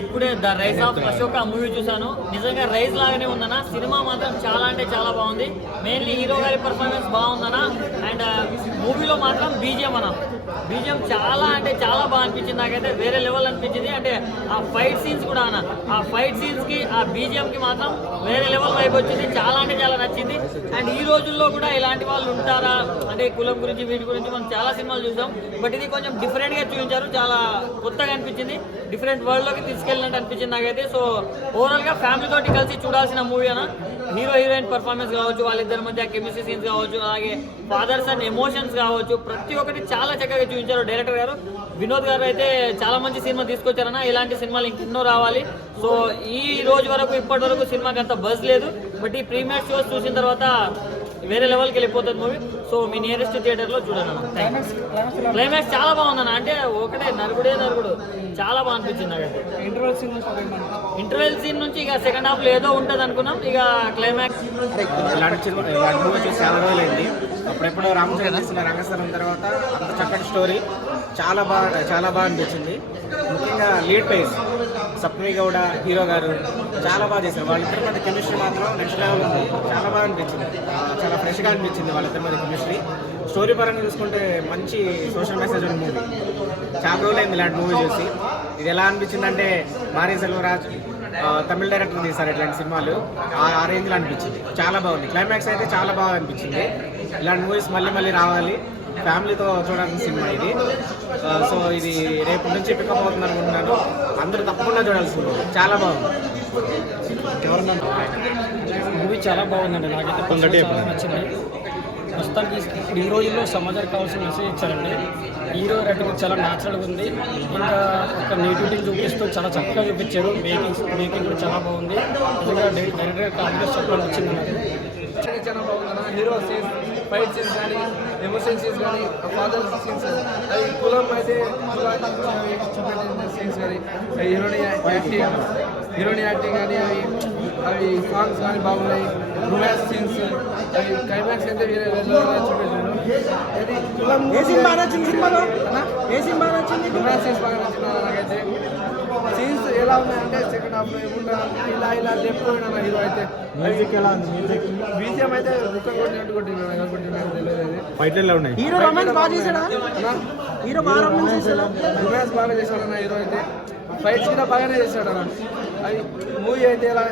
ఇప్పుడే the rise of Ashoka movie చూసాను. నిజంగా రైజ్ లాగానే ఉందన్నా. సినిమా మాత్రం చాలా అంటే చాలా బాగుంది. మెయిన్లీ హీరో గారి పర్ఫార్మెన్స్ బాగుందన్నా. అండ్ మూవీలో మాత్రం బీజిఎం చాలా అంటే చాలా బాగా అనిపించింది. నాకైతే వేరే లెవెల్ అనిపించింది. అంటే ఆ ఫైట్ సీన్స్ కూడా అన్న, ఆ ఫైట్ సీన్స్ కి ఆ బీజిఎం కి మాత్రం వేరే లెవెల్ వైపు వచ్చింది. చాలా అంటే చాలా నచ్చింది. అండ్ ఈ రోజుల్లో కూడా ఇలాంటి వాళ్ళు ఉంటారా అంటే కులం గురించి వీటి గురించి మనం చాలా సినిమాలు చూసాం. బట్ ఇది కొంచెం డిఫరెంట్ గా చూపించారు. చాలా కొత్తగా అనిపించింది. డిఫరెంట్ వరల్డ్ లోకి తీసుకెళ్ళినట్టు అనిపించింది నాకైతే. సో ఓవరాల్ గా ఫ్యామిలీ తోటి కలిసి చూడాల్సిన మూవీ అన్న. హీరో హీరోయిన్ పర్ఫార్మెన్స్ కావచ్చు, వాళ్ళిద్దరి మధ్య కెమిస్ట్రీ సీన్స్ కావచ్చు, అలాగే ఫాదర్స్ అండ్ ఎమోషన్స్ కావచ్చు, ప్రతి ఒక్కటి చాలా చక్కగా చూపించారు డైరెక్టర్ గారు. వినోద్ గారు అయితే చాలా మంచి సినిమా తీసుకొచ్చారన్న. ఇలాంటి సినిమాలు ఇంకెన్నో రావాలి. సో ఈ రోజు వరకు ఇప్పటి వరకు సినిమాకి అంత బజ్ లేదు. బట్ ఈ ప్రీమియర్ షోస్ చూసిన తర్వాత వేరే లెవెల్కి వెళ్ళిపోతుంది మూవీ. సో మీ నియరెస్ట్ థియేటర్లో చూడండి. క్లైమాక్స్ చాలా బాగుందన్న. అంటే ఒకటే నరుగుడు చాలా బాగా అనిపించింది నాకైతే. ఇంటర్వెల్ సీన్ నుంచి ఇక సెకండ్ హాఫ్ లో ఏదో ఉంటుంది అనుకున్నాం. ఇక క్లైమాక్స్ చాలా రోజులైంది. అప్పుడెప్పుడు రామచంద్ర రంగస్థలం తర్వాత అంత చక్కటి స్టోరీ చాలా బాగా అనిపించింది. ముఖ్యంగా లీడ్ పేజ్ సప్తమి గౌడ హీరో గారు చాలా బాగా చేశారు. వాళ్ళిద్దరి మధ్య కెమిస్ట్రీ మాత్రం నెక్స్ట్ లెవెల్ ఉంది. చాలా బాగా అనిపించింది. చాలా ఫ్రెష్గా అనిపించింది వాళ్ళిద్దరి మధ్య కెమిస్ట్రీ. స్టోరీ పరంగా చూసుకుంటే మంచి సోషల్ మెసేజ్ ఉన్న మూవీ. చాలా రోజులైంది ఇలాంటి మూవీ చూసి. ఇది ఎలా అనిపించింది అంటే మారీ సెల్వరాజ్ తమిళ డైరెక్టర్ తీశారు ఇట్లాంటి సినిమాలు. ఆ రేంజ్లో అనిపించింది. చాలా బాగుంది. క్లైమాక్స్ అయితే చాలా బాగా అనిపించింది. ఇలాంటి మూవీస్ మళ్ళీ రావాలి. ఫ్యామిలీతో చూడాల్సిన సినిమా ఇది. సో ఇది రేపు నుంచి పికప్ అవుతుంది అనుకుంటున్నాను. అందరూ తప్పకుండా చూడాల్సింది. చాలా బాగుంది. మూవీ చాలా బాగుందండి. నాకైతే చాలా నచ్చింది. ప్రస్తుతానికి ఇప్పుడు ఈ రోజుల్లో సమాజానికి కావాల్సిన మెసేజ్ ఇచ్చారండి. హీరో రైటింగ్ చాలా న్యాచురల్గా ఉంది. ఇంకా ఒక నెగిటివిటీ చూపిస్తూ చాలా చక్కగా చూపించారు. మేకింగ్ కూడా చాలా బాగుంది. నిజంగా డైరెక్టర్ కాంగ్రెస్ చెప్పడం వచ్చింది నాకు చాలా బాగుందన్న. హీరో సీన్స్, ఫైట్ సీన్స్ కానీ, ఎమోషన్ సీన్స్ కానీ, ఫాదర్ సీన్స్, అది కులం అయితే చూపెట్టిన సీన్స్ కానీ, హీరోని యాక్టింగ్ కానీ అవి సాంగ్స్ కానీ బాగున్నాయి. రొమాన్స్ సీన్స్, అవి క్లైమాక్స్ అయితే వేరే చూపెట్టారు. అది కులం రొమాన్స్ సీన్స్ బాగా నచ్చింది నాకైతే. సీన్స్ ఎలా ఉన్నాయంటే సెకండ్ హాఫ్ లో ఏముంటా ఇలా చెప్పుకోయినా హీరో అయితే. మ్యూజిక్ ఎలా ఉంది? బీజిఎం అయితే దుఃఖం కొట్టినట్టు కొట్టినాడు తెలియదు. హీరో రొమాన్స్ బాగా చేశాడా? రొమాన్స్ బాగా చేశాడన్న హీరో అయితే. ఫైట్స్ కూడా బాగానే చేశాడు అన్న. అది మూవీ అయితే ఇలా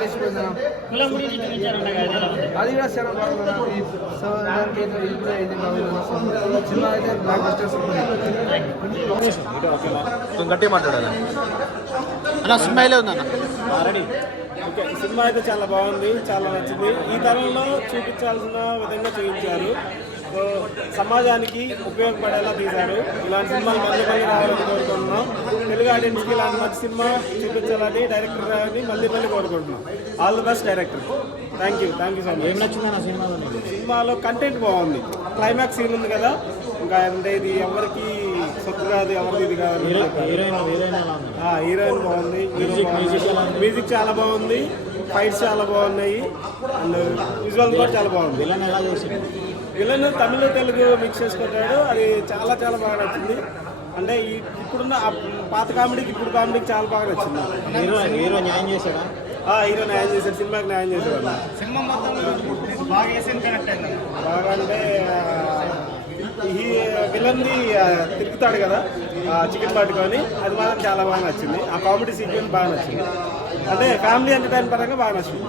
లేచిపోయింది. అది కూడా చాలా బాగుంది. సినిమా అయితే బ్లాక్ బస్టర్స్. గట్టి మాట్లాడాలి అలా స్మైలే ఉందన్న. ఓకే, సినిమా అయితే చాలా బాగుంది. చాలా నచ్చింది. ఈ తరంలో చూపించాల్సిన విధంగా చూపించారు. సో సమాజానికి ఉపయోగపడేలా తీశారు. ఇలాంటి సినిమాలు మళ్ళీ రావాలని కోరుకుంటున్నాం. తెలుగు ఆడియన్స్కి ఇలాంటి మంచి సినిమా చూపించాలని డైరెక్టర్ గారిని మళ్ళీ కోరుకుంటున్నాం. All the best director. Thank you so much. ఏం నచ్చిందన్న సినిమాలో కంటెంట్ బాగుంది. క్లైమాక్స్ సీన్ ఉంది కదా, ఇంకా అంటే ఇది ఎవరికి సొత్తు కాదు, ఎవరికి ఇది కాదు. హీరోయిన్ బాగుంది. మ్యూజిక్ చాలా బాగుంది. ఫైట్స్ చాలా బాగున్నాయి. అండ్ విజువల్ కూడా చాలా బాగుంది. విలన్ తమిళ తెలుగు మిక్స్ చేసుకుంటాడు. అది చాలా బాగా నచ్చింది. అంటే ఇప్పుడున్న పాత కామెడీకి ఇప్పుడు కామెడీకి చాలా బాగా నచ్చింది. హీరో న్యాయం చేశాడా? హీరో న్యాయం చేశాడు. సినిమాకి న్యాయం చేశాడు. సినిమా బాగా అంటే ఈ విలన్ది తిరుగుతాడు కదా చికెన్ పట్టుకొని, అది మాత్రం చాలా బాగా నచ్చింది. ఆ కామెడీ సీక్వెన్స్ బాగా నచ్చింది. అంటే ఫ్యామిలీ ఎంటర్టైన్ పరంగా బాగా నచ్చింది.